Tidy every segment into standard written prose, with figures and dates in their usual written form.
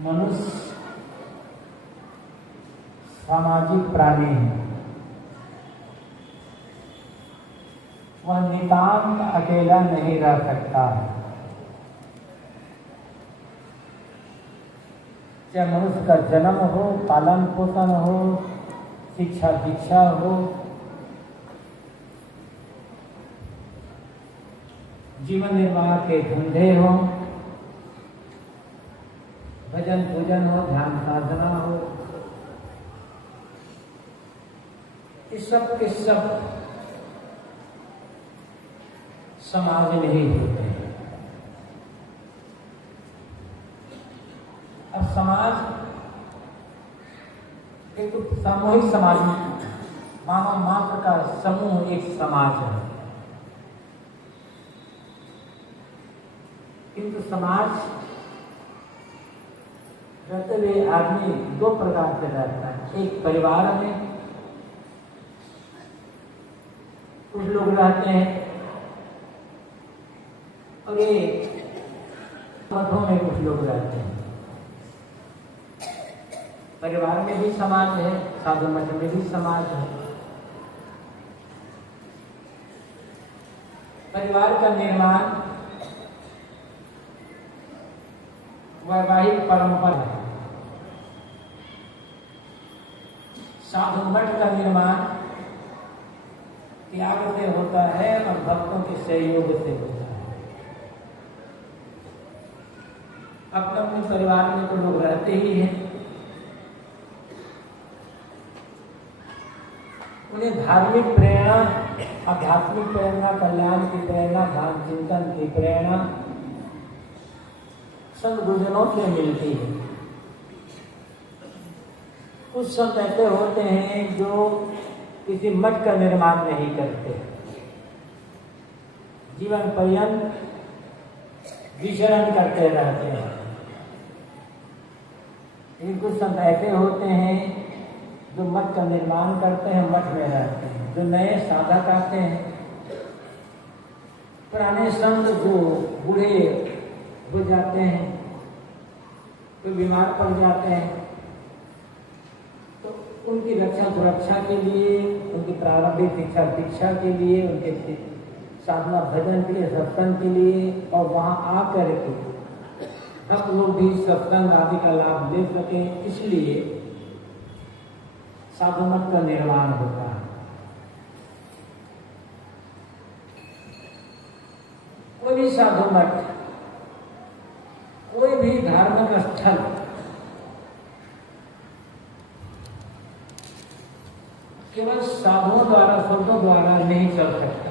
मनुष्य सामाजिक प्राणी है। वह नितांत अकेला नहीं रह सकता है। चाहे मनुष्य का जन्म हो, पालन पोषण हो, शिक्षा दीक्षा हो, जीवन निर्वाह के धंधे हो, भजन पूजन हो, ध्यान साधना हो, इस सब के सब समाज में ही होते हैं। अब समाज एक सामूहिक समाज, मानव मात्र का समूह एक समाज है। किंतु समाज रहते हुए आदमी दो प्रकार से रहता है। एक परिवार में कुछ लोग रहते हैं और एक मठों में कुछ लोग रहते हैं। परिवार में भी समाज है, साधु मठ में भी समाज है। परिवार का निर्माण वैवाहिक परंपरा है। साधु मठ का निर्माण त्याग से होता है और भक्तों के सहयोग से होता है। अपने अपने परिवार में तो लोग रहते ही हैं, उन्हें धार्मिक प्रेरणा, आध्यात्मिक प्रेरणा, कल्याण की प्रेरणा, ध्यान चिंतन की प्रेरणा संत गुरुजनों से मिलती है। कुछ संत ऐसे होते हैं जो किसी मठ का निर्माण नहीं करते, जीवन पर्यंत विचरण करते रहते हैं। लेकिन कुछ संत ऐसे होते हैं जो मठ का निर्माण करते हैं, मठ में रहते हैं। जो नए साधक आते हैं, पुराने संत जो बूढ़े हो जाते हैं, तो बीमार पड़ जाते हैं, तो उनकी रक्षा सुरक्षा के लिए, उनकी प्रारंभिक शिक्षा दीक्षा के लिए, उनके साधना भजन के लिए, सत्संग के लिए, और वहाँ आकर के हम लोग भी सत्संग आदि का लाभ ले सकें, इसलिए साधु मठ का निर्माण होता है। कोई भी साधु मठ, कोई भी धार्मिक स्थल केवल साधुओं द्वारा, संतों द्वारा नहीं चल सकता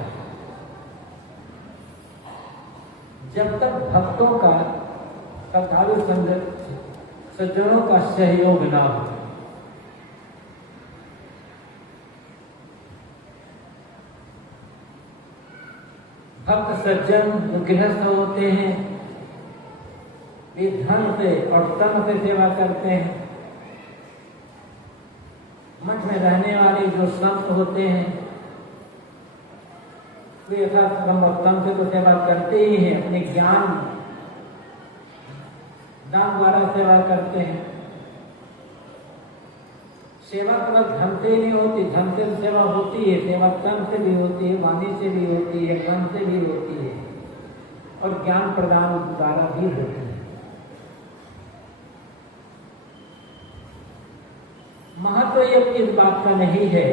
जब तक भक्तों का, श्रद्धालु सज्जनों का सहयोग न हो। भक्त सज्जन जो गृहस्थ होते हैं, वे धन से और तन से सेवा करते हैं। मठ में रहने वाले जो संत होते हैं, वे यथासंभव और तन से तो सेवा करते ही हैं, अपने ज्ञान दान द्वारा सेवा करते हैं। सेवा केवल धन से नहीं होती, धन से सेवा होती है, सेवा तन से भी होती है, वाणी से भी होती है, मन से भी होती है, और ज्ञान प्रदान द्वारा भी होती है। महत्व ये इस बात का नहीं है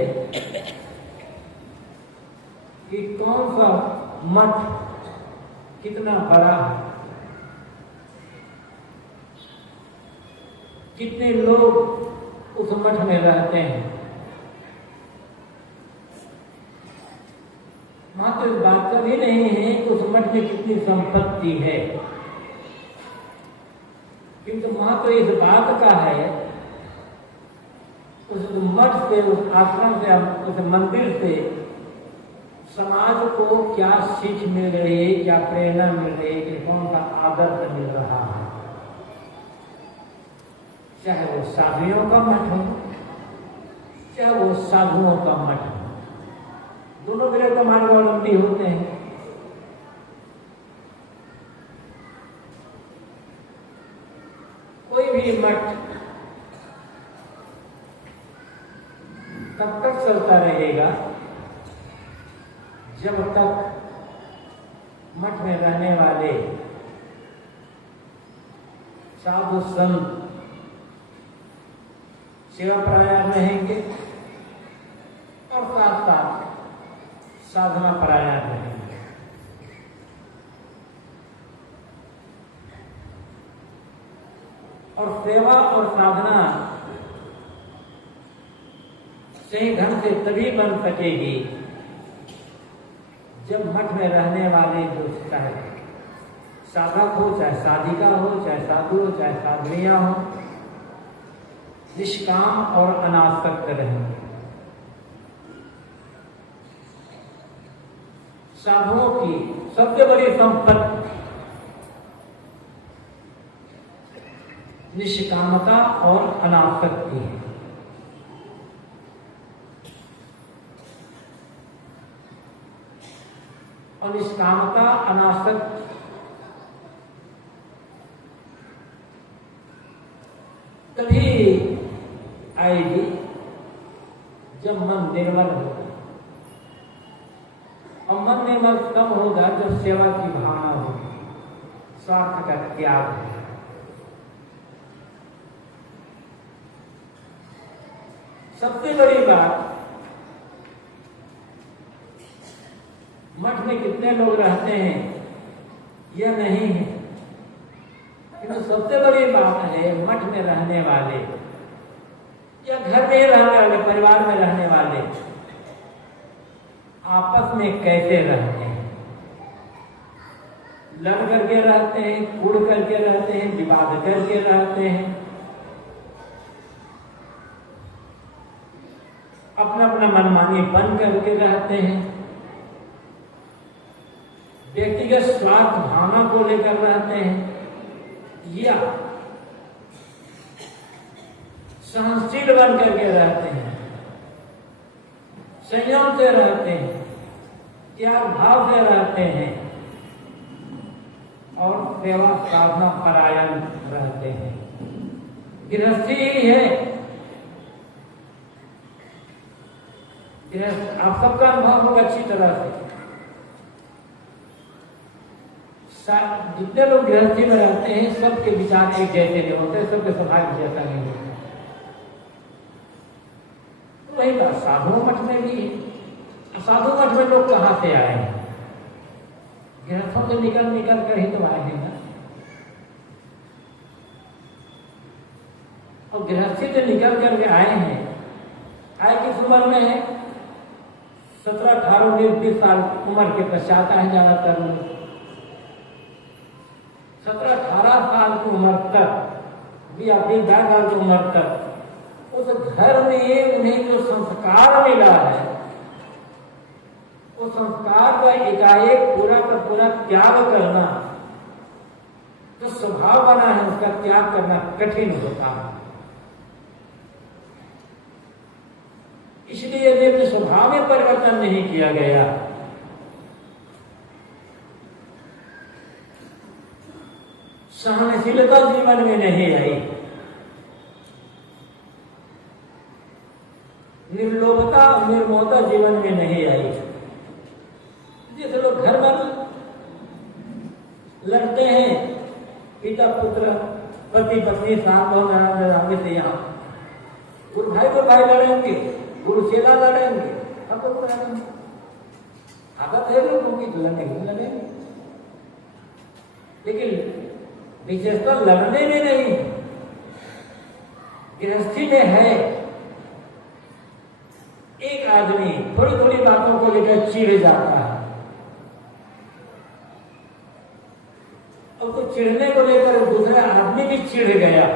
कि कौन सा मठ कितना बड़ा है, कितने लोग उस मठ में रहते हैं। महत्व इस बात का भी नहीं है कि उस मठ में कितनी संपत्ति है, किंतु महत्व इस बात का है उस मठ से, उस आश्रम से, उस मंदिर से समाज को क्या सीख मिल रही है, क्या प्रेरणा मिल रही है, कि कौन सा आदर्श मिल रहा है। चाहे वो साधुओं का मठ हो, चाहे वो साधुओं का मठ हो, दोनों तरह के मार्गावलंबी होते हैं। कोई भी कि मठ तब तक चलता रहेगा जब तक मठ में रहने वाले साधु संत सेवा परायण रहेंगे और साथ साथ साधना परायण रहेंगे। और सेवा और साधना सही ढंग से तभी बन सकेगी जब मठ में रहने वाले जो चाहे साधक हो, चाहे साधिका हो, चाहे साधु हो, चाहे साधवियां हो, निष्काम और अनासक्त रहेंगे। साधुओं की सबसे बड़ी संपत्ति निष्कामता और अनासक्ति है। और निष्कामता अनासक्त तभी आएगी जब मन निर्मल होगा। और मन निर्मल तब होगा जब सेवा की भावना होगी, स्वार्थ का त्याग होगा। सबसे बड़ी बात, मठ में कितने लोग रहते हैं यह नहीं है, किंतु सबसे बड़ी बात है मठ में रहने वाले या घर में रहने वाले, परिवार में रहने वाले आपस में कैसे रहते हैं। लड़ करके रहते हैं, कूड़ करके रहते हैं, विवाद करके रहते हैं, अपना अपना मनमानी बन करके रहते हैं, व्यक्तिगत स्वार्थ भावना को लेकर रहते हैं, या सहनशील बन करके रहते हैं, संयम से रहते हैं, त्याग भाव से रहते हैं और सेवा साधना परायण रहते हैं। गृहस्थी ही है। आप सबका अनुभव होगा अच्छी तरह से। जितने लोग गृहस्थी में रहते हैं सबके विचार एक जैसे नहीं होते, सबके स्वभाव जैसा नहीं होता। वही बात साधु मठ में भी है। साधु मठ में लोग कहाँ से आए हैं? गृहस्थों से निकल कर ही तो आए हैं ना। और गृहस्थी से निकल करके आए हैं। आए किस उम्र में है? 17, 18, 20 साल उम्र के पश्चात आए ज्यादातर लोग। 17, 18 साल की उम्र तक या 20 साल की उम्र तक उस घर में उन्हें जो संस्कार मिला है, उस संस्कार का एकाएक पूरा का पूरा त्याग करना, जो स्वभाव बना है उसका त्याग करना कठिन होता है। इसलिए यदि अपने स्वभाव में परिवर्तन नहीं किया गया सहनशीलता जीवन में नहीं आई, निर्लोभता निर्मोहता जीवन में नहीं आई। जैसे लोग घर में लड़ते हैं, पिता पुत्र, पति पत्नी, सास बहू ननद से, यहाँ गुरु भाई को भाई लड़ेंगे, गुरु चेला लड़ेंगे, अब तो लड़ेंगे। आदत है लोगों की लड़ेंगे, लेकिन विशेषता लड़ने में नहीं, गृहस्थी में है। एक आदमी थोड़ी थोड़ी बातों को लेकर चिढ़ जाता है, और तो चिढ़ने को लेकर दूसरा आदमी भी चिढ़ गया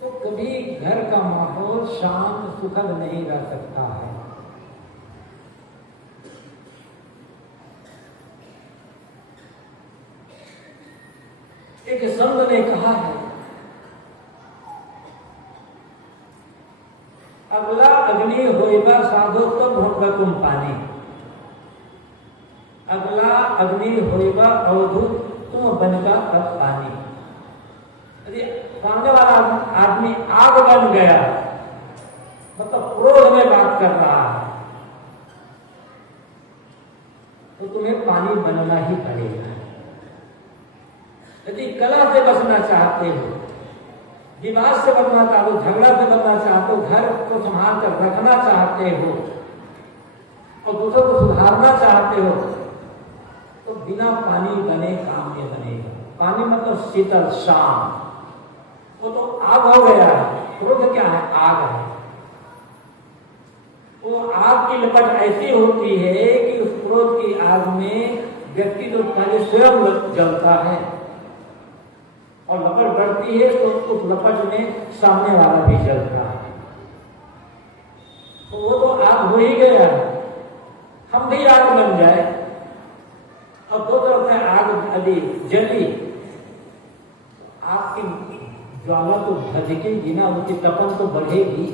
तो कभी घर का माहौल शांत सुखद नहीं रह सकता है। एक संत ने कहा है, अगला अग्नि होइबा साधो तब होगा तुम पानी, अगला अग्नि होइबा अवधूत तुम बनका तब पानी। यदि सामने वाला आदमी आग बन गया, मतलब क्रोध में बात कर रहा है, तो तुम्हें पानी बनना ही पड़ेगा। यदि कलह से बचना चाहते हो, विवाद से बचना चाहते हो, झगड़ा से बचना चाहते हो, घर को संभाल कर रखना चाहते हो और दूसरों को सुधारना चाहते हो, तो बिना पानी बने काम ये बनेगा। पानी मतलब शीतल शांत, वो तो आग हो गया है। क्रोध क्या है? आग है। वो आग की लपट ऐसी होती है कि उस क्रोध की आग में व्यक्ति तो पहले स्वयं जलता है और लपट बढ़ती है तो उस लपट में सामने वाला भी जलता है। तो वो तो आग हो ही गया है। हम भी आग बन जाए और दो तरफ से आग यदि जली, आग की ज्वाला तो भड़केगी ना, उसकी तपन तो बढ़ेगी।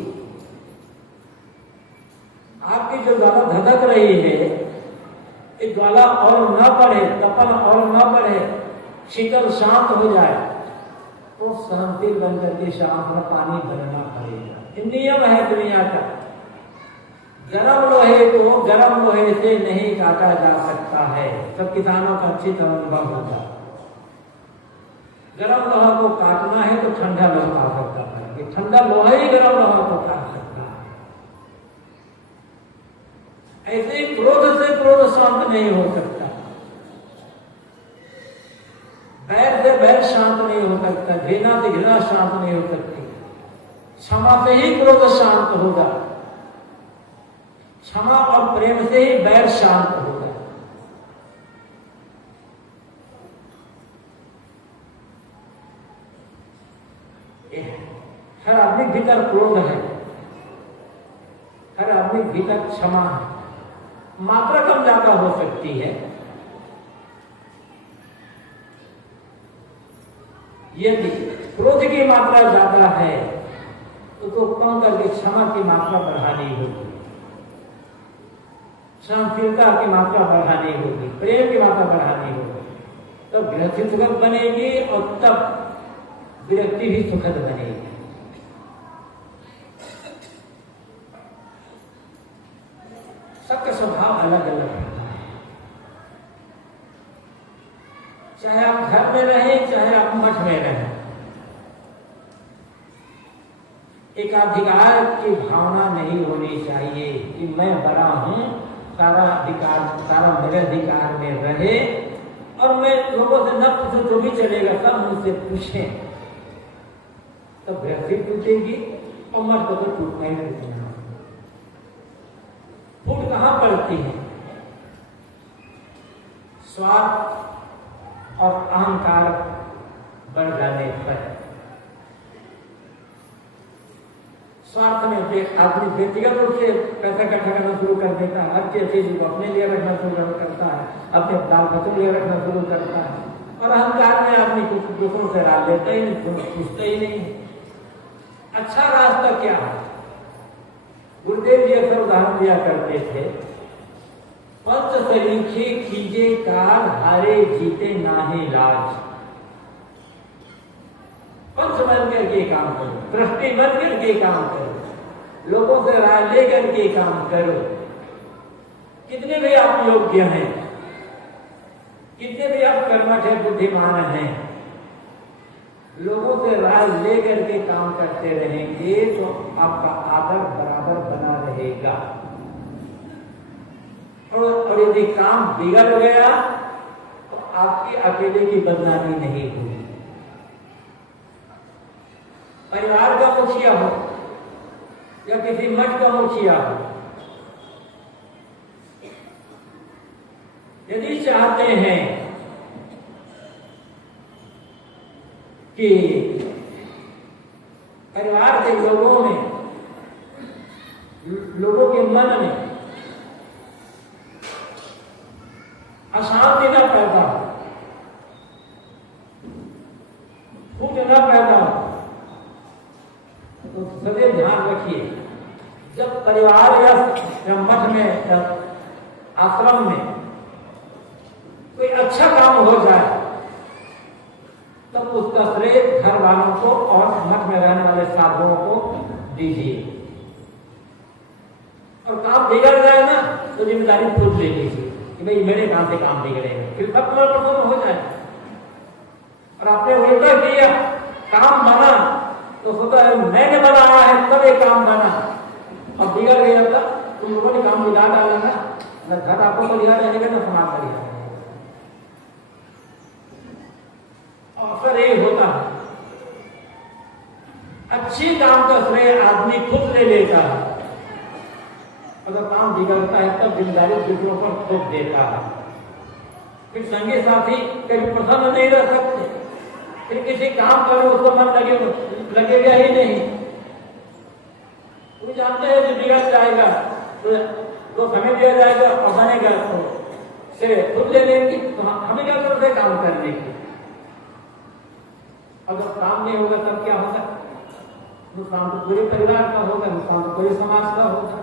आग की जो ज्वाला धधक रही है, ये ज्वाला और न बढ़े, तपन और न बढ़े, शीतल शांत हो जाए, तो सहनशील बन करके शांत में पानी भरना पड़ेगा। ये नियम है दुनिया का। गरम लोहे को गरम लोहे से नहीं काटा जा सकता है। सब किसानों का अच्छी तरह अनुभव होता है। गरम लोहा को काटना है तो ठंडा लोहा काट सकता है, ठंडा लोहा ही गरम लोहा को काट सकता है। ऐसे ही क्रोध से क्रोध शांत नहीं हो सकता, बैर से बैर शांत नहीं हो सकता, घृणा से घृणा शांत नहीं हो सकती। क्षमा से ही क्रोध शांत होगा, क्षमा और प्रेम से ही बैर शांत होगा। हर आदमी भीतर क्रोध है, हर आदमी भीतर क्षमा है। मात्रा कम ज्यादा हो सकती है। यदि क्रोध की मात्रा ज्यादा है तो कम करके क्षमा की मात्रा बढ़ानी होगी, सहनशीलता की मात्रा बढ़ानी होगी, प्रेम की मात्रा बढ़ानी होगी, तब गृहस्थी सुखद बनेगी और तब विरक्ति भी सुखद बनेगी। सबका स्वभाव अलग अलग होता है। चाहे आप घर में रहें, चाहे आप मठ में रहें, एकाधिकार की भावना नहीं होनी चाहिए कि मैं बड़ा हूं, सारा अधिकार सारा मेरे अधिकार में रहे और मैं लोगों से न पूछूं तो भी चलेगा, सब मुझसे पूछें, तब गृहस्थी टूटेगी और मठ तो टूटना ही नहीं। फूट कहां पड़ती है? स्वार्थ और अहंकार बढ़ जाने पर। स्वार्थ में आदमी व्यक्तिगत रूप से पैसा इकट्ठा करना शुरू कर देता है, अच्छी चीज को अपने लिए रखना शुरू करता है, अपने बाल बच्चों के लिए रखना शुरू करता है, और अहंकार में आदमी कुछ दूसरों से राह लेता ही नहीं, पूछता ही नहीं। अच्छा रास्ता क्या है? गुरुदेव जी अक्सर उदाहरण दिया करते थे, पंच सरीखे कीजे कार, हारे जीते नाहे लाज। पंच बन करके काम करो, दृष्टि बन करके काम करो, लोगों से राय लेकर के काम करो। कितने भी आप योग्य हैं, कितने भी आप कर्मठ है, बुद्धिमान हैं, लोगों से राय लेकर के काम करते रहेंगे तो आपका आदर बराबर बना रहेगा। और यदि काम बिगड़ गया तो आपकी अकेले की बदनामी नहीं होगी। परिवार का मुखिया हो या किसी मठ का मुखिया हो, यदि चाहते हैं कि परिवार के लोगों में, लोगों के मन में अशांति न पैदा हो, फूट न पैदा हो, तो सदैव ध्यान रखिए, जब परिवार या मठ में या आश्रम में कोई अच्छा काम हो जाए तब उस उसका श्रेय घर वालों को और मठ में रहने वाले साधुओं को दीजिए। और काम बिगड़ जाए ना तो जिम्मेदारी खुद ले लीजिए कि भाई मेरे काम से काम बिगड़ेगा, फिर सब परफॉर्म हो जाए। और आपने उल्टा किया, काम बना तो सोचा मैंने बनाया है तब ये काम बना, और बिगड़ गया था तुम लोगों ने काम बिगाड़ डाला ना, न घर आपको बढ़िया रहेगा न समाज बढ़िया रहेगा। अवसर यही होता है, अच्छी काम का श्रेय आदमी खुद ले लेता है, अगर काम बिगड़ता है तब जिम्मेदारी दूसरों पर खुद देता है। फिर संगी साथी कभी प्रसन्न नहीं रह सकते, फिर किसी काम करो उसको मन लगेगा ही नहीं। तुम जानते हैं जो बिगड़ जाएगा तो समय दिया जाएगा और बनेगा तो से खुद ले लेंगे, तो हमें क्या जरूरत है काम करने की। अगर काम नहीं होगा तब क्या होगा? नुकसान तो पूरे परिवार का होगा, नुकसान तो पूरे समाज का होगा।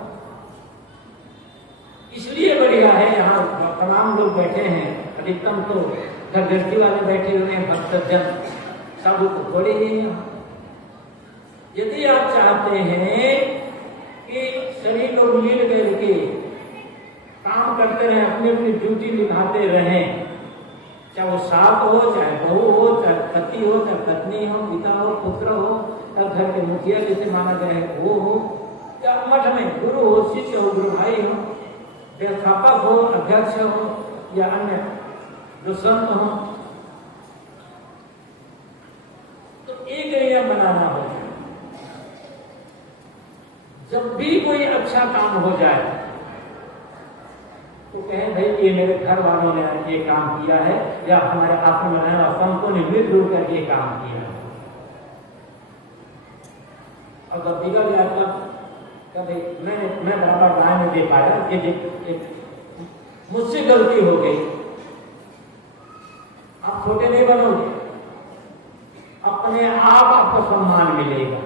इसलिए बढ़िया है यहाँ तमाम लोग बैठे हैं, अधिकतम तो घर गृहस्थी वाले बैठे हुए हैं, भक्तजन साधु को थोड़े ही यहाँ। यदि आप चाहते हैं कि सभी लोग मिल करके काम करते रहें, अपनी अपनी ड्यूटी निभाते रहें, चाहे वो साथ हो, चाहे बहू हो, चाहे पति हो, चाहे पत्नी हो, पिता हो, पुत्र हो, या घर के मुखिया जिसे माना गया है वो हो, या मठ में गुरु हो, शिष्य हो, गुरु भाई हो, व्यवस्थापक हो, अध्यक्ष हो, या अन्य जो संत हो, तो एक नियम बनाना हो। जब भी कोई अच्छा काम हो जाए तो कहें भाई ये मेरे घर वालों ने ये काम किया है, या हमारे आश्रम में रहने वाले संतों ने मिलजुल कर ये काम किया है। और जब बिगड़ गया तब मैं बराबर राय नहीं दे पाया कि मुझसे गलती हो गई। आप छोटे नहीं बनोगे, अपने आप आपको सम्मान मिलेगा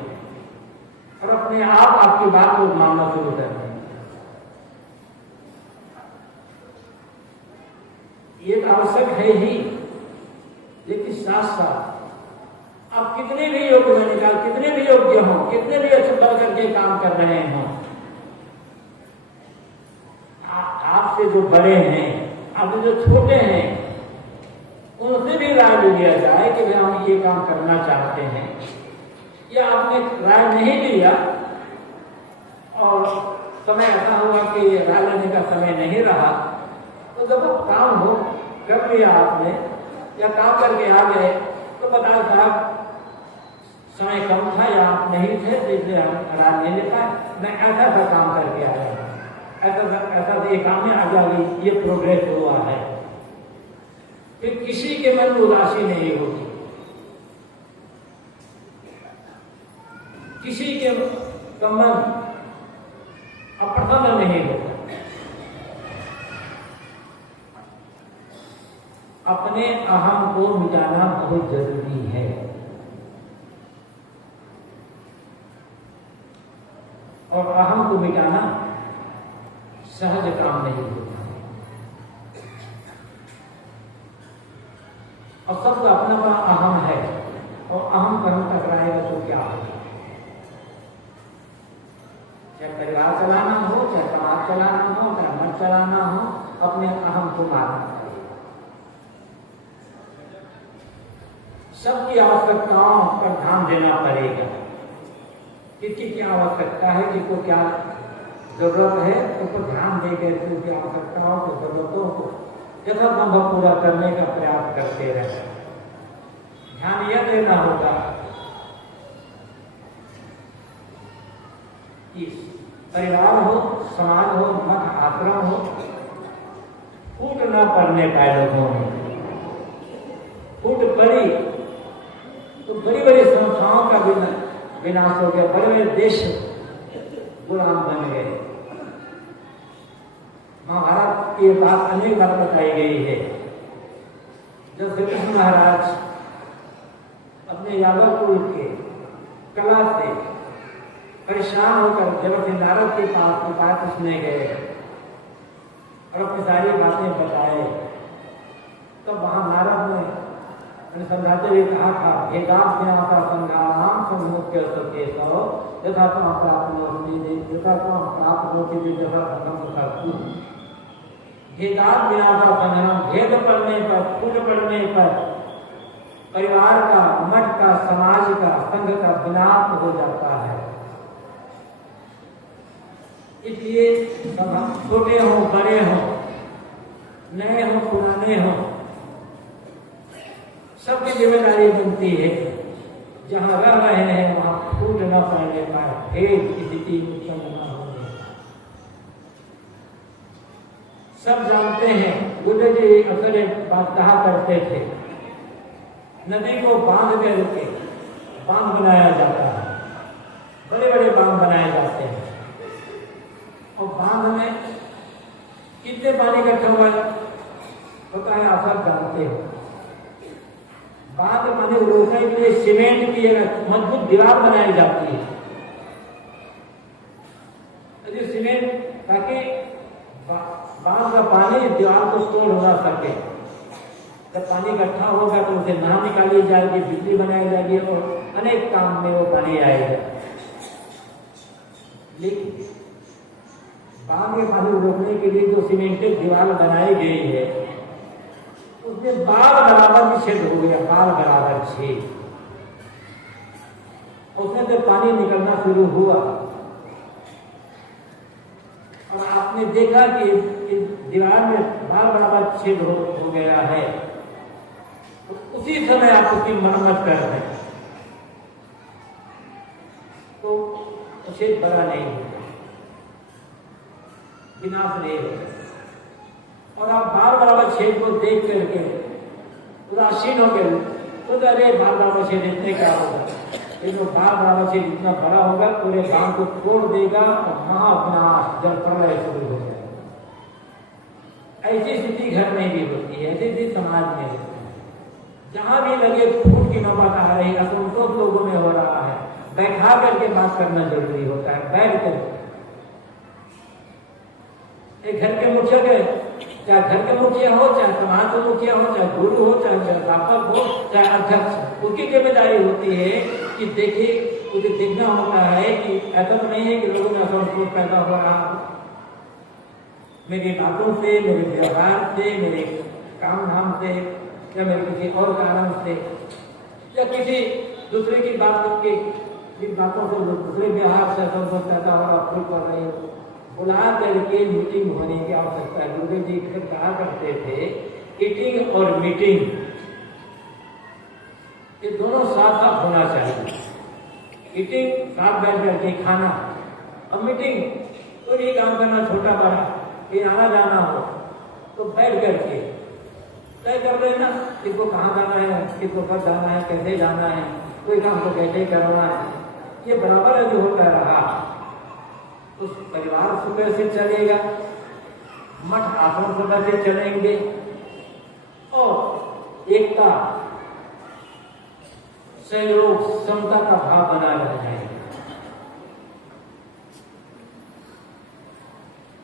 और अपने आप आपकी बात को मानना शुरू कर देंगे। ये आवश्यक है ही, लेकिन साथ साथ आप कितने भी योग्य बनेगा, कितने भी योग्य हो, कितने भी अच्छे बढ़ करके काम कर रहे हो, आपसे जो बड़े हैं, आपसे जो छोटे हैं, उनसे भी राय लिया जाए कि भाई हम ये काम करना चाहते हैं, या आपने राय नहीं लिया और समय ऐसा हुआ कि राय लेने का समय नहीं रहा, तो जब वो काम हो कर लिया आपने या काम करके आ गए तो बताया साहब समय कम था या आप नहीं थे तो इसलिए हम राय नहीं ले पाए, मैं ऐसा सा काम करके आया, ऐसा ये काम में आगे आगे ये प्रोग्रेस हुआ है। फिर किसी के मन में उदासी नहीं होगी, किसी के मन अप्रसन्न नहीं होगा। अपने अहम को मिटाना बहुत जरूरी है। और अहम को मिटाना सहज काम नहीं होता। और सबका अपना अपना अहम है, और अहम कर्म टकराएगा तो क्या होगा? चाहे परिवार चलाना हो, चाहे समाज चलाना हो, चाहे मठ चलाना हो, अपने अहम को मारना। सबकी आवश्यकताओं पर ध्यान देना पड़ेगा। किसकी क्या आवश्यकता है, किसको क्या जरूरत है, उसको ध्यान देकर उसकी आवश्यकताओं को, जरूरतों को यथासंभव पूरा करने का प्रयास करते रहे। ध्यान यह देना होगा कि परिवार हो, समाज हो, मठ आश्रम हो, फूट न पड़ने पाए लोगों में। फूट पड़ी तो बड़ी बड़ी संस्थाओं का विनाश हो गया, बड़े बड़े देश गुलाम बन गए। महाभारत की बात अनेक बार बताई गई है, जब श्री कृष्ण महाराज अपने यादव कुल के कला से परेशान होकर जब नारद के पास उपाय पूछने गए और अपनी सारी बातें बताए, तो वहां नारद ने मैंने समझाते हुए कहा था भेदाभ्यासा संघानाम सम्मुख्य सकेशव यथा तुम प्राप्त यथा तुम प्राप्त होती जैसा संगम करती। भेदाभ्यासा संघानाम, भेद पड़ने पर, फूट पड़ने पर परिवार का, मठ का, समाज का, संघ का विनाश हो जाता है। इसलिए सब हम छोटे हों बड़े हों, नए हों पुराने हों, सबकी जिम्मेदारी बनती है जहां रह रहे हैं वहां फूट न पड़ने पर, भेद की स्थिति उत्पन्न न होने। सब जानते हैं, बुद्ध जी अक्सर एक बात कहा करते थे, नदी को बांध करके बांध बनाया जाता है, बड़े बड़े बांध बनाए जाते हैं, और बांध में कितने पानी इकट्ठा हुआ होता है आप सब जानते हो। बांध पानी रोकने के लिए सीमेंट की एक मजबूत दीवार बनाई जाती है, जो सीमेंट, ताकि बांध का पानी दीवार को तोड़ ना सके। जब पानी इकट्ठा होगा तो उसे नहर निकाली जाएगी, बिजली बनाई जाएगी और अनेक काम में वो पानी आएगा। लेकिन बांध के पानी रोकने के लिए जो सीमेंटेड दीवार बनाई गई है उसमें बाल बराबर छेद हो गया, बाल बराबर छेद, उसमें से पानी निकलना शुरू हुआ और आपने देखा कि इस दीवार में बाल बराबर छेद हो गया है, तो उसी समय आप उसकी मरम्मत कर रहे हैं तो छेद बड़ा नहीं होगा, विनाश नहीं होगा। और आप बार बराबर छेद को देख करके उदासीन हो गए तो अरे बार बराबर छेद इतने क्या होगा, लेकिन बार बराबर छेद इतना बड़ा होगा पूरे बांध को तोड़ देगा और महाविनाश जल प्रलय शुरू हो जाएगा। ऐसी स्थिति घर में भी होती है, ऐसी स्थिति समाज में होती है। जहां भी लगे फूट की नौबत आ रही, असंतोष लोगों में हो रहा है, बैठा करके बात करना जरूरी होता है। बैठ कर एक घर के मुखिया के, चाहे घर के मुखिया हो, चाहे समाज के मुखिया हो, चाहे गुरु हो, चाहे व्यवस्थापक हो, चाहे अध्यक्ष, उसकी जिम्मेदारी होती है कि देखिए, उसे देखना होता है कि ऐसा तो नहीं है कि लोगों में असंतोष पैदा हो रहा है मेरी बातों से, मेरे व्यवहार से, मेरे काम धाम से, या मेरे किसी और कारण से, या किसी दूसरे की बातों से, दूसरे व्यवहार से असंतोष पैदा हो रहा, फूल पड़ रही हो। बुला करके मीटिंग होने की आवश्यकता है। गुरु जी कहा करते थे, ईटिंग और मीटिंग ये दोनों साथ साथ होना चाहिए। ईटिंग साथ बैठ करके खाना, और मीटिंग कोई भी काम करना, छोटा बड़ा, कहीं आना जाना हो तो बैठ करके तय कर लेना किसको कहाँ जाना है, किसको कब जाना है, कैसे जाना है, कोई काम को कैसे करना है। ये बराबर जो होता रहा तो परिवार सुबह से चलेगा, मठ आश्रम सुबह से चलेंगे और एकता, सहयोग, समता का भाव बना रहेगा।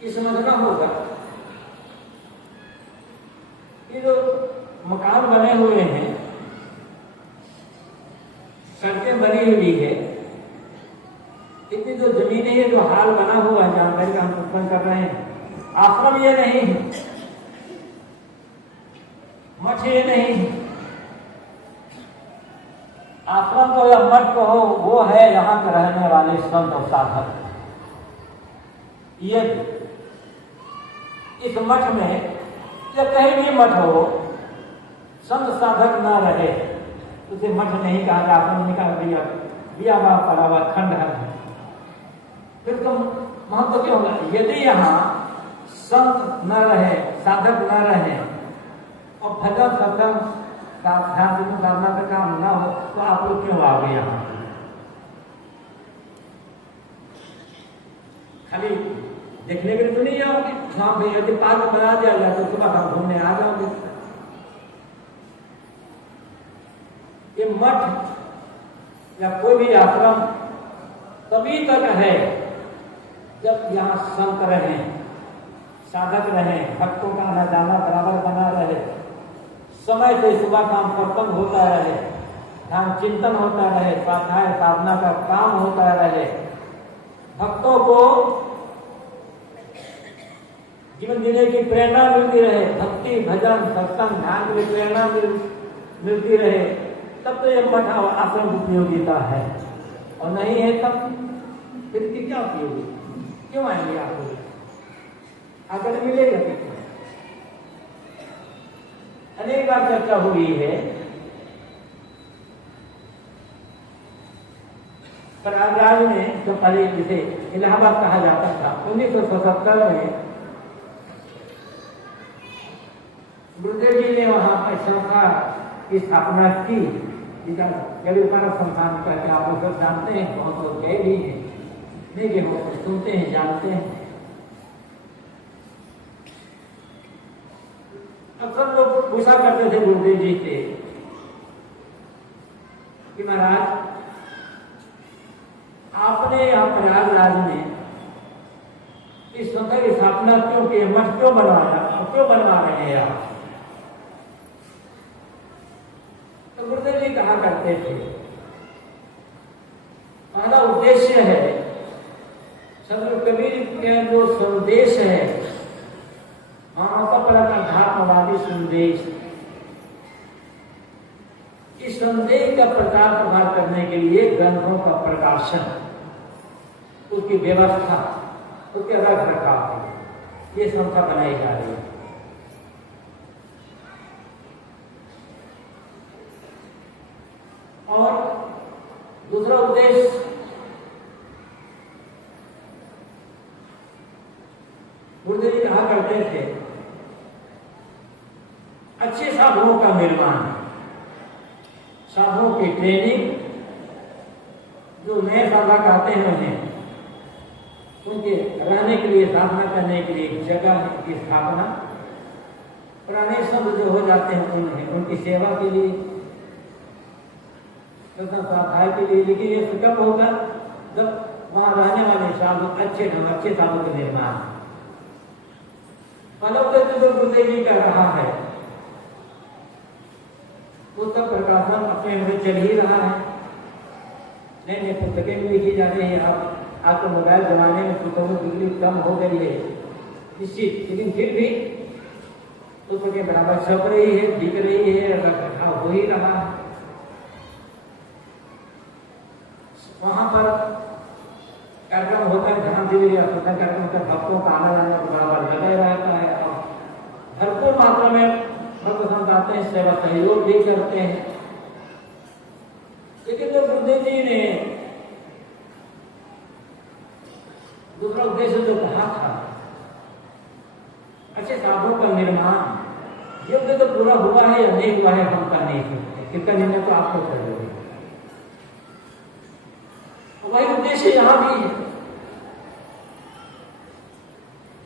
ये समझना होगा कि जो मकान बने हुए हैं, सड़कें बनी हुई है, इतनी जो जमीनें है, जो हाल बना हुआ है, जानकारी का हम उत्पन्न कर रहे हैं, आश्रम ये नहीं है, मठ ये नहीं है। आश्रम को या मठ को हो, वो है यहाँ के रहने वाले संत और साधक। ये इस मठ में या कहीं भी मठ हो, संत साधक ना रहे उसे मठ नहीं कहा, आश्रम निकाल दिया, दिया हुआ पड़ा हुआ खंड है, फिर तो महत्व क्यों होगा? यदि यहाँ संत न रहे, साधक न रहे और भजन सत्संग ध्यान साधना का काम न हो तो आप लोग क्यों आ गए यहाँ? खाली देखने के लिए तो नहीं आओगे। हाँ भाई, यदि पार्क बना दिया जाए तो सुबह हम घूमने आ जाओगे। ये मठ या कोई भी आश्रम तभी तक है जब यहाँ संत रहे, साधक रहे, भक्तों का आना जाना बराबर बना रहे, समय से सुबह काम खत्म होता रहे, ध्यान चिंतन होता रहे, स्वाध्याय साधना का काम होता रहे, भक्तों को जीवन जीने की प्रेरणा मिलती रहे, भक्ति भजन सत्संग ध्यान की प्रेरणा मिलती रहे, तब तो ये मठ आश्रम उपयोगिता है। और नहीं है तब फिर की क्या उपयोगी, क्यों आएंगे आपको, आकर मिलेगा कितना। अनेक बार चर्चा हुई है, प्रयागराज में जो पहले जिसे इलाहाबाद कहा जाता था, 1977 में गुरुदेव जी ने वहां पर संस्था की स्थापना की, गरीबाना संस्थान करके आप लोग सब जानते हैं, बहुत लोग गए भी हैं, नहीं गए हो सुनते हैं जानते हैं। अक्सर लोग पूछा करते थे गुरुदेव जी से कि महाराज आपने यहाँ प्रयागराज में इस संस्था की स्थापना क्यों की, मठ क्यों बनवाया, क्यों बनवा रहे हैं आप। तो गुरुदेव जी कहा करते थे, पहला उद्देश्य है सदगुरु कबीर के जो संदेश है, मानवता पर अध्यात्मवादी संदेश, इस संदेश का प्रचार प्रसार करने के लिए ग्रंथों का प्रकाशन, उसकी व्यवस्था, उसके रख रखाव, ये संस्था बनाई जा रही है। और दूसरा उद्देश्य गुरुदेव जी कहा करते थे, अच्छे साधुओं का निर्माण, साधुओं की ट्रेनिंग, जो नए साधक आते हैं उन्हें उनके रहने के लिए, साधना करने के लिए जगह की स्थापना, पुराने शब्द जो हो जाते हैं उन्हें उनकी सेवा के लिए, तथा स्वाध्याय के लिए। लेकिन ये कब होगा, जब वहां रहने वाले साधु अच्छे साधु का निर्माण। अलग जो गुरुदेव जी का रहा है उसका प्रकाशन अपने में चल ही रहा है, नई नई पुस्तकें भी लिखी जा रही है। आप तो मोबाइल जमाने में पुस्तकों की बिक्री कम हो गई है निश्चित, लेकिन फिर भी पुस्तकें बराबर छप रही है, दिख रही है, रखरखाव हो ही रहा है। वहां पर कार्यक्रम होता है, ध्यान दिव्य या सत्संग कार्यक्रम होता है, भक्तों का आना जाना बराबर लगे रहता है और भरपूर मात्रा में भक्त संत आते हैं, सेवा सहयोग भी करते हैं। लेकिन जो गुरुदेव जी ने दूसरा उद्देश्य जो कहा था, अच्छे साधुओं का निर्माण, ये तो पूरा हुआ है या नहीं हुआ है हम कर नहीं सकते, इसका निर्णय तो आपको कर लोगे। वही उद्देश्य यहाँ भी है,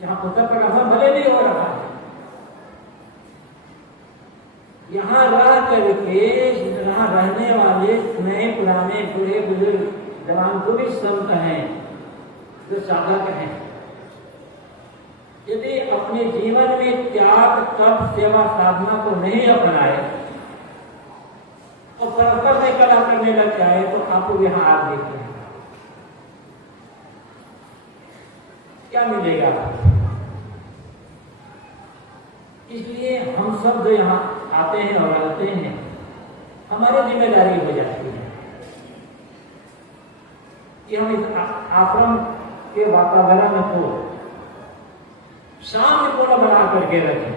यहाँ पुस्तक प्रकाशन भले नहीं हो रहा है, यहाँ रह करके यहाँ रहने वाले नए पुराने बूढ़े बुजुर्ग जवान को भी संत हैं, जो साधक हैं, यदि अपने जीवन में त्याग तप सेवा साधना को नहीं अपनाए और परस्पर में कला करने लग जाए तो आपको यहाँ आप देखते हैं क्या मिलेगा। इसलिए हम सब जो यहाँ आते हैं और रहते हैं, हमारी जिम्मेदारी हो जाती है कि हम इस आश्रम के वातावरण को शांतिपूर्ण बना करके रखें।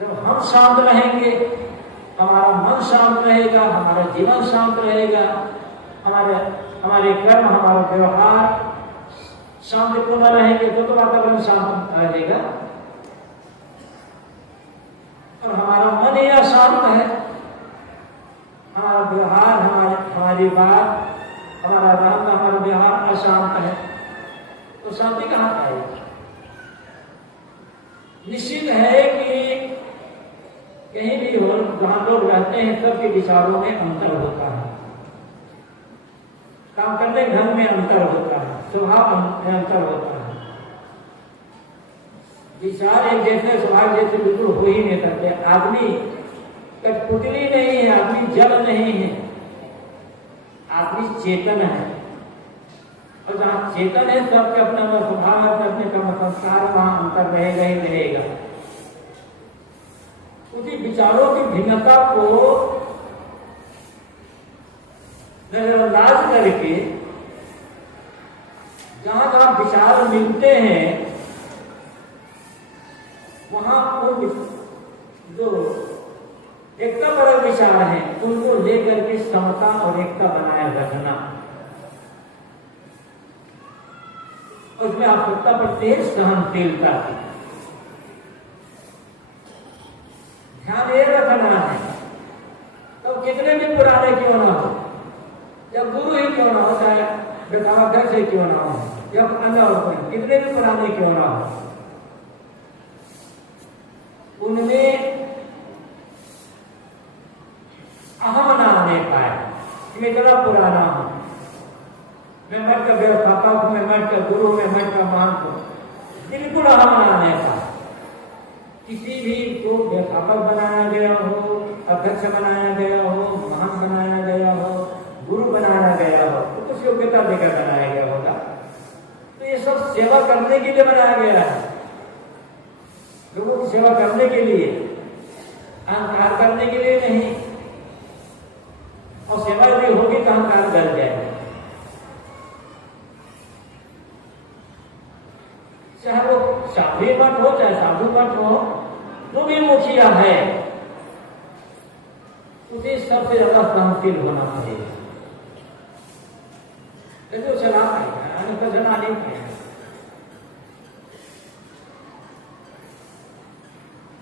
जब हम शांत रहेंगे, हमारा मन शांत रहेगा, हमारा जीवन शांत रहेगा, हमारे कर्म, हमारा व्यवहार शांतिपूर्ण रहेंगे तो वातावरण शांत रहेगा। और हमारा मन यह शांत है, हमारा व्यवहार, हमारी बात, हमारा रहना, हमारा व्यवहार अशांत है, तो शांति कहाँ आएगी। निश्चित है कि कहीं भी हो, जहां लोग रहते हैं, सबके विचारों में अंतर होता है, काम करने ढंग में अंतर होता है, स्वभाव में अंतर होता है, विचार एक जैसे स्वभाव जैसे बिल्कुल हो ही नहीं सकते। आदमी कठपुतली नहीं है, आदमी जल नहीं है, आदमी चेतन है। और जहाँ चेतन है सबके अपना स्वभाव है, अपने का संस्कार, वहां अंतर रहेगा ही रहेगा। उसी विचारों की भिन्नता को नजरअंदाज करके जहां जहां विचार मिलते हैं वहां उन जो एकता परक विचार है उनको लेकर के समता और एकता बनाए रखना, उसमें आवश्यकता पड़ती है सहनशीलता की। ध्यान ये रखना है तो कितने भी पुराने क्यों ना हो, या गुरु ही क्यों ना हो, चाहे बेटाध्यक्ष से क्यों ना हो, या अन्य कितने भी पुराने क्यों ना हो, उनमें अहम ना आने पाए कि मैं इतना पुराना हूं, मैं मठ का व्यवस्थापक हूं, मैं मठ का गुरु, मैं मठ का महंत हूं, बिल्कुल अहम ना आने पाए। किसी भी को व्यवस्थापक बनाया गया हो, अध्यक्ष बनाया गया हो, महंत बनाया गया हो, गुरु बनाया गया हो, तो कुछ योग्यता देकर बनाया गया होगा। तो ये सब सेवा करने के लिए बनाया गया है, लोगों की सेवा करने के लिए, अहंकार करने के लिए नहीं। और सेवा यदि होगी तो अहंकार गल जाएगा। चाहे वो शादी मठ हो चाहे साधु मठ हो, जो भी मुखिया है उसे सबसे ज्यादा सहनशील होना चाहिए। तो चला पाएगा, तो चला नहीं पाएगा।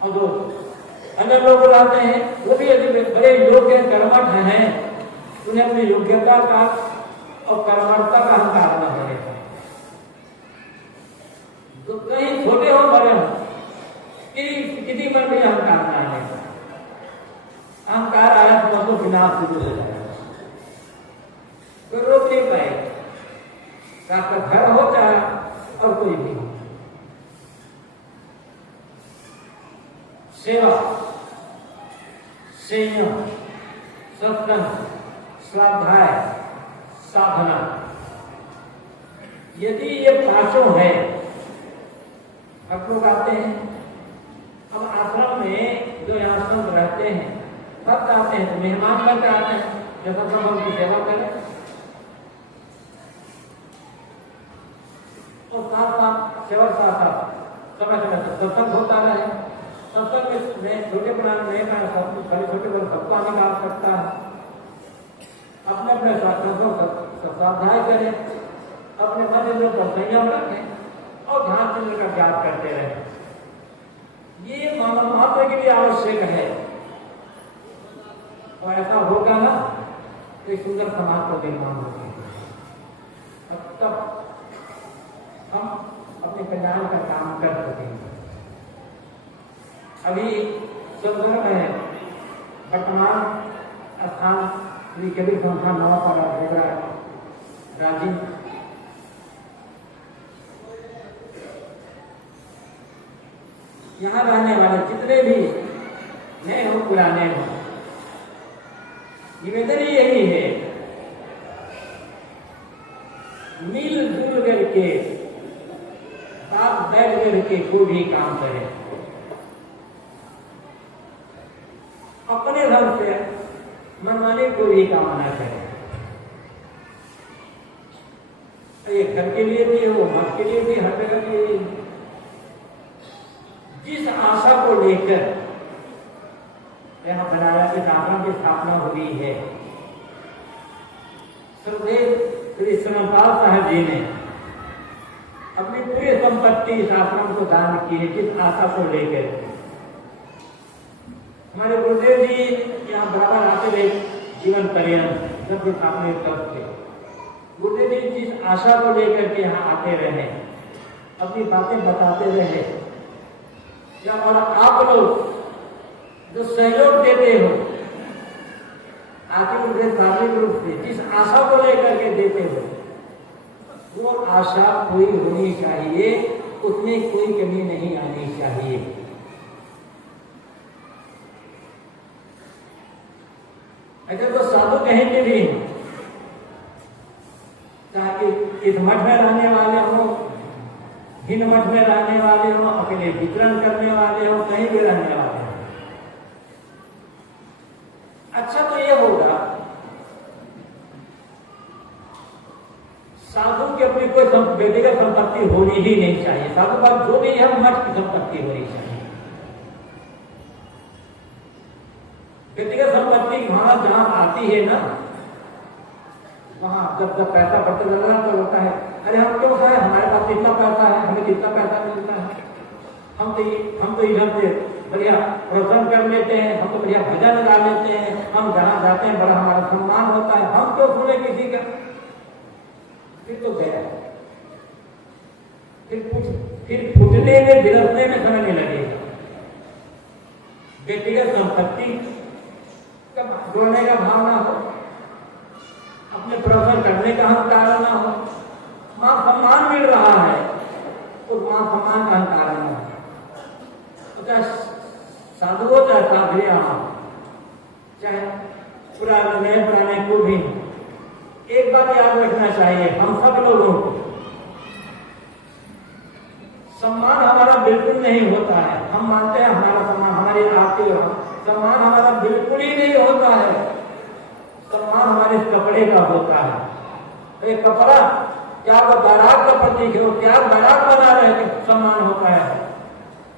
और जो अन्य लोग लाते हैं वो भी यदि बड़े योग्य कर्मठ हैं, उन्हें अपनी योग्यता का और कर्मठता का अहंकार न होने का। तो कहीं छोटे हो बड़े हो, किसी पर भी अहंकार न आने का। अहंकार आया तो विनाश शुरू हो जाएगा, तो रोक नहीं पाएगा। आपका घर हो चाहे और कोई भी हो। सेवा, संयम, सत्संग, स्वाध्याय, साधना, यदि ये पांचों है, अब लोग आते हैं, अब आश्रम में जो यहाँ संत रहते हैं, भक्त आते हैं तो मेहमान बनकर आते हैं, जब हम उनकी सेवा करें और साथ साथ सेवा साथ समय समय सत्संग होता रहे। सत्संग में छोटे पुराने नहीं पाए, सब छोटे बड़े सबको आने का आवश्यकता है। अपने अपने शास्त्रों को स्वाध्याय करें, अपने मन में पर संयम रखें और ध्यान केंद्र का ज्ञान करते रहें। ये मानव मात्र के लिए आवश्यक है। और ऐसा होगा ना तो एक सुंदर समाज का निर्माण होगा। तब तक हम अपने कल्याण का काम कर सकेंगे। अभी संदर्भ है वर्तमान स्थान श्री कबीर संस्थान नवापाड़ा डोगरा राजीव, यहाँ रहने वाले जितने भी नए हो पुराने हो, निवेदन यही है, मिलजुल करके साथ बैठ करके कोई भी काम करें, अपने घर से मनमाने कोई भी काम ना करें। ये घर के लिए भी हो, मठ के लिए भी, हर जगह के लिए। जिस आशा को लेकर यहाँ बनारस के आश्रम की स्थापना हुई है, श्रद्धेय श्री सोनपाल साहब जी ने अपनी पूरी संपत्ति इस आश्रम को दान की है, जिस आशा को लेकर। हमारे गुरुदेव जी यहाँ बराबर आते रहे जीवन पर्यंत, जब स्थापना तब थे। गुरुदेव जी जिस आशा को लेकर के यहाँ आते रहे, अपनी बातें बताते रहे, या और आप लोग जो सहयोग देते हो आखिर मुझे धार्मिक रूप से जिस आशा को लेकर के देते हो, वो आशा पूरी होनी चाहिए। उसमें कोई कमी नहीं आनी चाहिए। अगर वो साधु कहेंगे भी चाहे इस मठ में रहने वाले हो, भिन्न मठ में रहने वाले हो, अकेले वितरण करने वाले हो, कहीं भी रहने वाले हो, अच्छा तो ये होगा साधु की अपनी कोई व्यक्तिगत संपत्ति होनी ही नहीं चाहिए। साधु का जो भी है मठ की संपत्ति होनी चाहिए। व्यक्तिगत संपत्ति वहां जहां आती है ना, वहां जब जब पैसा बढ़ते चलना तो होता है, अरे हम क्यों खाए, हमारे पास कितना पैसा है, हमें कितना पैसा मिलता है, हम तो इधर से बढ़िया प्रवचन कर लेते हैं, हम तो बढ़िया भजन गा लेते हैं, हम जहां जाते हैं बड़ा हमारा सम्मान होता है, हम क्यों सुने किसी का। फिर तो गया, फिर फूटने में बिरसने में समय नहीं लगेगा। व्यक्तिगत संपत्ति का जोड़ने का भाव ना हो, अपने प्रवचन करने का अहंकार ना हो, मान सम्मान मिल रहा है उस मान सम्मान का अहंकार ना हो। तो चाहे साधु हो चाहे साधुया हो, चाहे पुराने नए पुराने को भी, एक बात याद रखना चाहिए हम सब लोगों को, सम्मान हमारा बिल्कुल नहीं होता है। हम मानते हैं हमारा सम्मान, हमारी आरती सम्मान हमारा बिल्कुल ही नहीं होता है। सम्मान हमारे कपड़े का होता है। ये कपड़ा क्या वो बैराग का प्रतीक है, क्या बैराग बना रहे कि सम्मान होता है।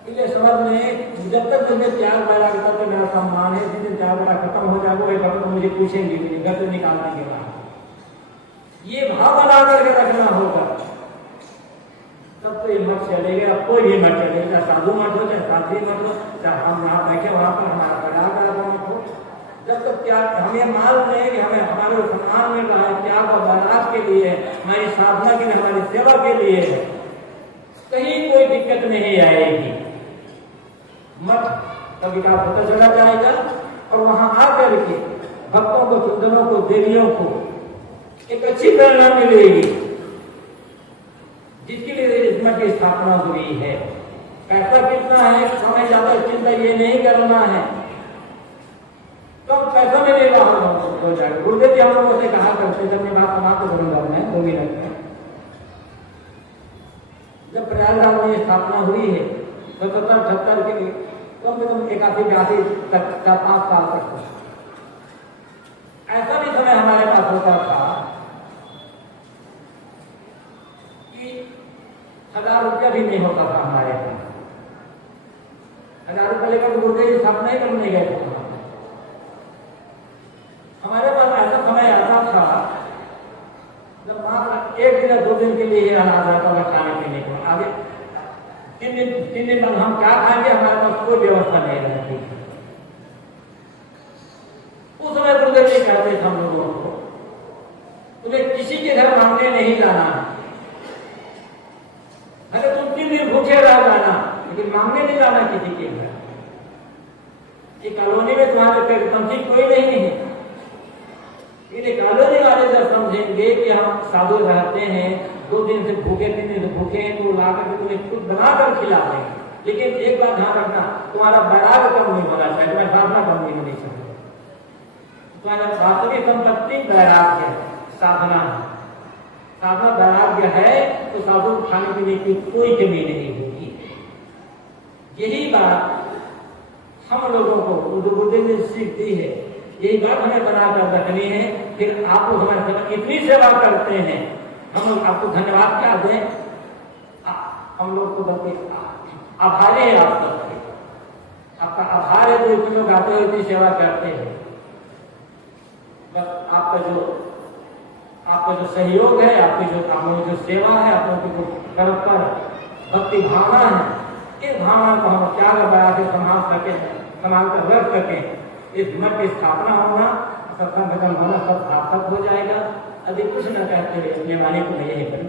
इसलिए समझ में जब तक मुझे त्याग बैराग तब तक मेरा सम्मान है। जिस दिन त्याग बैराग खत्म हो जाएगा वो तो मुझे पूछेंगे भी घर से निकालने के बाद। ये भाव बना करके रखना होगा, तब तो ये मत चलेगा। अब कोई भी मत चलेगा, चाहे साधु मत हो, चाहे साध्वी मत हो, चाहे हम वहां बैठे वहां पर हमारा बैराग मत हो। जब तक त्याग हम ये मान रहे हैं कि हमें हमारे सम्मान मिल रहा है, त्याग और बैराग के लिए, हमारी साधना के लिए, हमारी सेवा के लिए, कहीं कोई दिक्कत नहीं आएगी। मत का विकास होता चला जाएगा और वहां आकर के भक्तों को, सुंदरों को, देवियों को एक अच्छी प्रेरणा मिलेगी, जिसके लिए इस मठ की स्थापना हुई है। पैसा कितना है, हमें ज्यादा चिंता ये नहीं करना है, तो पैसा में नहीं हो जाएगा। गुरुदेव जी हम लोगों से कहा करते, जब मैं बात समाप्त करूंगा मैं 2 मिनट में, जब प्रयागराज में स्थापना हुई है 77-78 के लिए, कम से कम 81-82 तक, 4-5 साल तक ऐसा भी समय हमारे पास होता था कि 1000 रुपया भी नहीं होता था हमारे पास। 1000 रुपया लेकर गुरुदेव स्थापना ही करने गए थे। हमारे पास ऐसा समय आता था जब मात्र 1 दिन या 2 दिन के लिए अनाज आता था खाने पीने को। आगे 3 दिन बाद हम क्या खाएंगे, हमारे पास कोई व्यवस्था नहीं रहती। उस समय गुरुदेव जी कहते थे हम लोगों को, तुम्हें किसी के घर मांगने नहीं जाना है, अगर तुम 3 दिन भूखे रह जाना, लेकिन मांगने नहीं जाना किसी के घर। ये कॉलोनी में तुम्हारे पेट समझी कोई नहीं है। ये कॉलोनी वाले जब समझेंगे कि हम साधु रहते हैं, 2 दिन से भूखे, 3 दिन से भूखे हैं, तो लाकर के तुम्हें खुद बनाकर खिला देंगे। लेकिन एक बात ध्यान रखना, तुम्हारा बैराग कम नहीं होना चाहिए, तुम्हारी साधना कम नहीं होनी चाहिए। तुम्हारा वास्तविक संपत्ति वैराग्य है, साधना है। साधना वैराग्य है तो साधु खाने पीने की कोई कमी नहीं होगी। यही बात हम लोगों को गुरुदेव ने सीख दी है, यही बात हमें बनाकर रखनी है। फिर आप लोग हमारे साथ इतनी सेवा करते हैं, हम लोग आपको धन्यवाद क्या दें। हम लोग तो बल्कि आभारी है आप सबके, आपका आभार है जो इतने लोग आते हुए इतनी सेवा करते हैं। बस आपका जो सहयोग है, आपकी जो सेवा है, आप लोगों की जो कर्म पर भक्ति भावना है, इस भावना को हम त्याग बढ़ा के संभाल कर रख सकें। इस मठ की स्थापना होना, सत्संग खत्म होना सब सार्थक हो जाएगा। अधिक कुछ न कहते हुए अपने वाणी को मैं यही कर